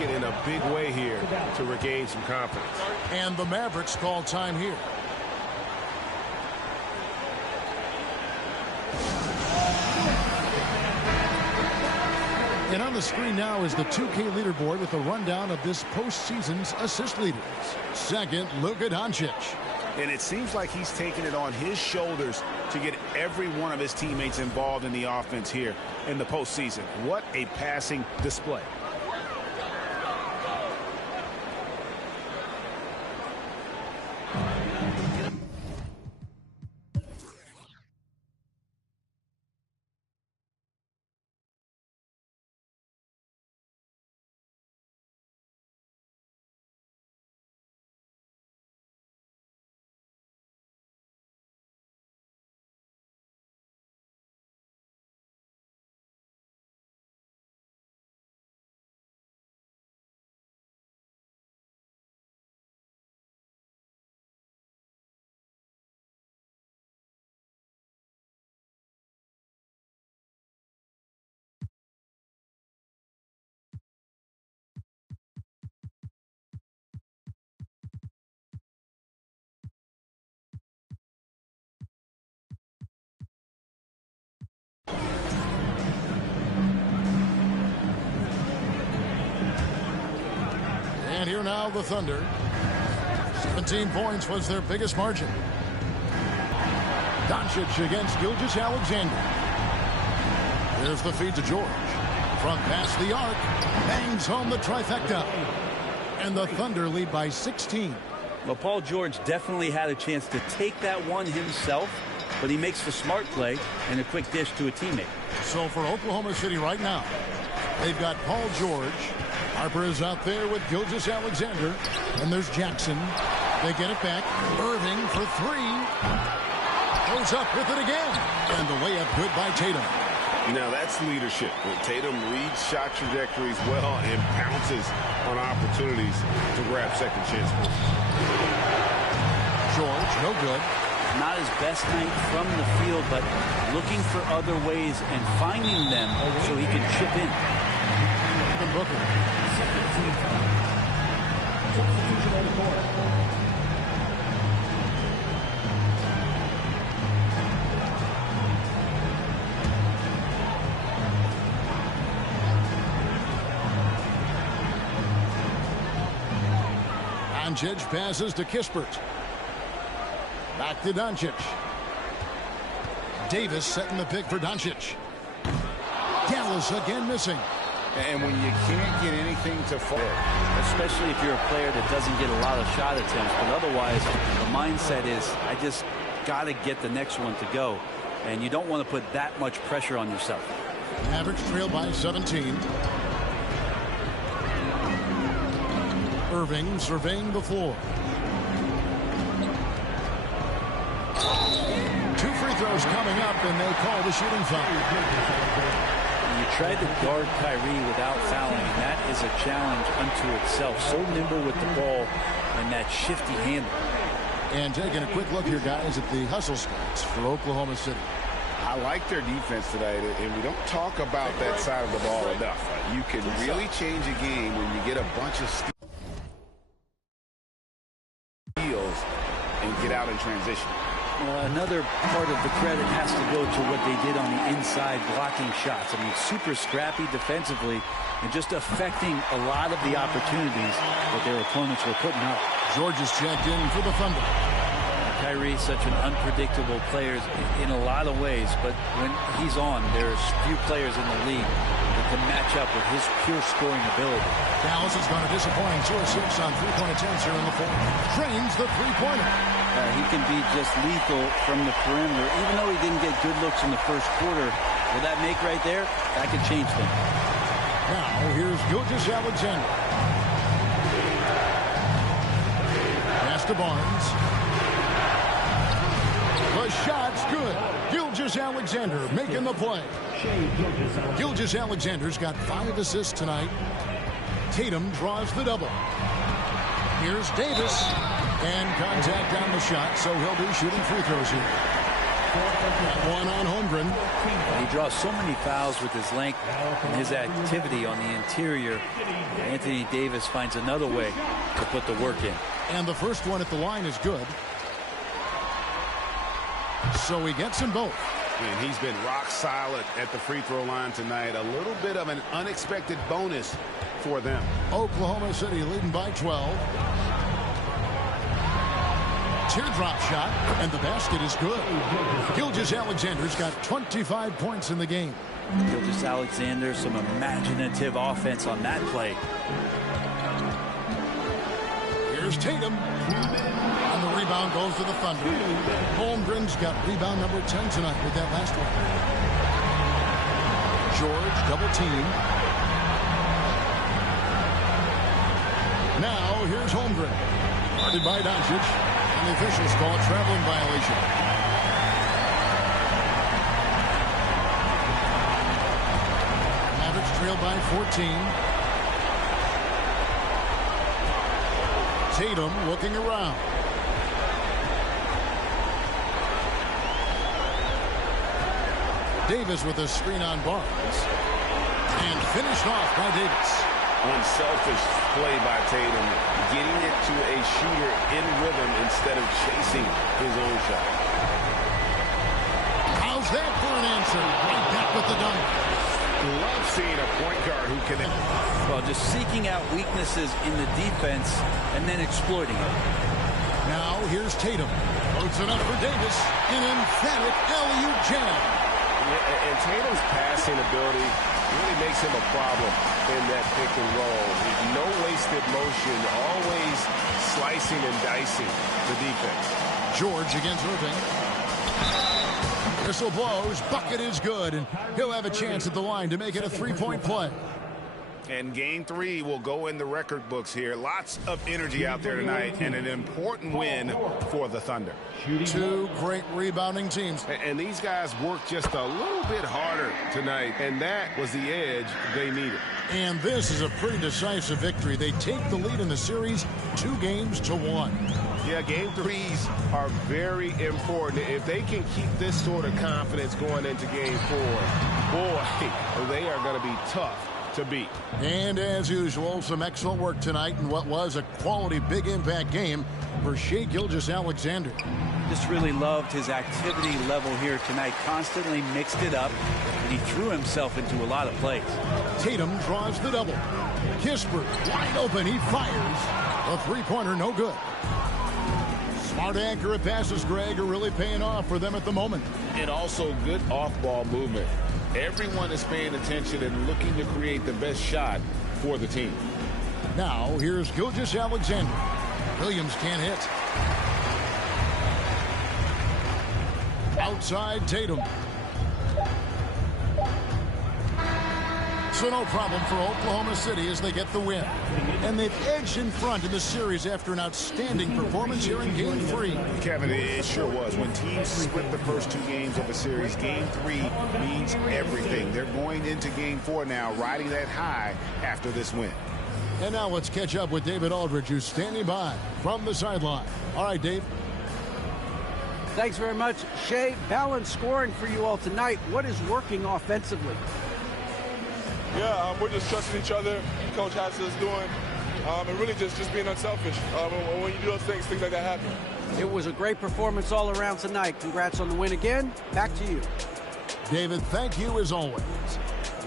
In a big way here to regain some confidence. And the Mavericks call time here. And on the screen now is the 2K leaderboard with a rundown of this postseason's assist leaders. Second, Luka Doncic. And it seems like he's taking it on his shoulders to get every one of his teammates involved in the offense here in the postseason. What a passing display. And here now the Thunder. 17 points was their biggest margin. Doncic against Gilgeous-Alexander. There's the feed to George. From past the arc. Bangs home the trifecta. And the Thunder lead by 16. Well, Paul George definitely had a chance to take that one himself, but he makes the smart play and a quick dish to a teammate. So for Oklahoma City right now, they've got Paul George. Harper is out there with Gilgeous-Alexander. And there's Jackson. They get it back. Irving for three. Goes up with it again. And the layup good by Tatum. Now that's leadership. When Tatum reads shot trajectories well and pounces on opportunities to grab second chance points. George, no good. Not his best night from the field, but looking for other ways and finding them so he can chip in. Booker. Doncic passes to Kispert. Back to Doncic. Davis setting the pick for Doncic. Dallas again missing. And when you can't get anything to fall, especially if you're a player that doesn't get a lot of shot attempts, but otherwise the mindset is I just got to get the next one to go, and you don't want to put that much pressure on yourself. Mavericks trail by 17. Irving surveying the floor. 2 free throws coming up, and they call the shooting foul. You tried to guard Kyrie without fouling, and that is a challenge unto itself. So nimble with the ball and that shifty handle. And taking a quick look here, guys, at the hustle stats for Oklahoma City. I like their defense tonight, and we don't talk about that side of the ball enough. You can really change a game when you get a bunch of steals and get out in transition. Another part of the credit has to go to what they did on the inside, blocking shots. I mean, super scrappy defensively and just affecting a lot of the opportunities that their opponents were putting up. George is checked in for the Thunder. Kyrie's such an unpredictable player in a lot of ways, but when he's on, there's few players in the league that can match up with his pure scoring ability. Dallas has gone a disappointing 2 of 6 on three-point attempts here in the fourth. Trains the three-pointer. He can be just lethal from the perimeter. Even though he didn't get good looks in the first quarter, will that make right there? That could change things. Now, here's Gilgeous-Alexander. Pass to Barnes. The shot's good. Gilgeous-Alexander making the play. Gilgeous-Alexander's got 5 assists tonight. Tatum draws the double. Here's Davis. And contact on the shot, so he'll be shooting free throws here. One on Holmgren. He draws so many fouls with his length and his activity on the interior. Anthony Davis finds another way to put the work in. And the first one at the line is good. So he gets them both. And he's been rock solid at the free throw line tonight. A little bit of an unexpected bonus for them. Oklahoma City leading by 12. Teardrop shot, and the basket is good. Gilgeous-Alexander's got 25 points in the game. Gilgeous-Alexander, some imaginative offense on that play. Here's Tatum. And the rebound goes to the Thunder. Holmgren's got rebound number 10 tonight with that last one. George double team. Now here's Holmgren. Guarded by Doncic. And the officials call a traveling violation. Mavericks trail by 14. Tatum looking around. Davis with a screen on Barnes. And finished off by Davis. Unselfish play by Tatum, getting it to a shooter in rhythm instead of chasing his own shot. How's that for an answer? Right back with the dunk. Love seeing a point guard who can... Well, just seeking out weaknesses in the defense and then exploiting it. Now here's Tatum. Loads it up for Davis. An emphatic alley-oop jam. And Tatum's passing ability really makes him a problem in that pick and roll. No wasted motion, always slicing and dicing the defense. George against Irving. Whistle blows, bucket is good, and he'll have a chance at the line to make it a three-point play. And game 3 will go in the record books here. Lots of energy out there tonight, and an important win for the Thunder. Two great rebounding teams. And these guys worked just a little bit harder tonight, and that was the edge they needed. And this is a pretty decisive victory. They take the lead in the series 2-1. Yeah, game 3s are very important. If they can keep this sort of confidence going into game 4, boy, they are going to be tough to beat. And as usual, some excellent work tonight in what was a quality big impact game for Shai Gilgeous-Alexander. Just really loved his activity level here tonight. Constantly mixed it up, and he threw himself into a lot of plays. Tatum draws the double. Kispert wide open. He fires. A three-pointer, no good. Smart accurate passes, Greg, are really paying off for them at the moment. And also good off-ball movement. Everyone is paying attention and looking to create the best shot for the team. Now, here's Gilgeous-Alexander. Williams can't hit. Outside Tatum. So no problem for Oklahoma City as they get the win. And they've edged in front in the series after an outstanding performance here in Game 3. Kevin, it sure was. When teams split the first 2 games of a series, Game 3 means everything. They're going into Game 4 now, riding that high after this win. And now let's catch up with David Aldridge, who's standing by from the sideline. All right, Dave. Thanks very much, Shai. Balanced scoring for you all tonight. What is working offensively? Yeah, we're just trusting each other. Coach has us doing, and really just being unselfish. When you do those things like that happen. It was a great performance all around tonight. Congrats on the win again. Back to you. David, thank you as always.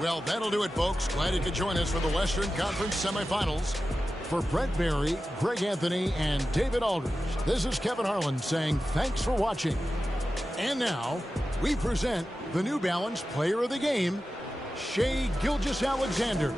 Well, that'll do it, folks. Glad you could join us for the Western Conference semifinals. For Brent Barry, Greg Anthony, and David Aldridge, this is Kevin Harlan saying thanks for watching. And now, we present the New Balance Player of the Game, Shai Gilgeous-Alexander.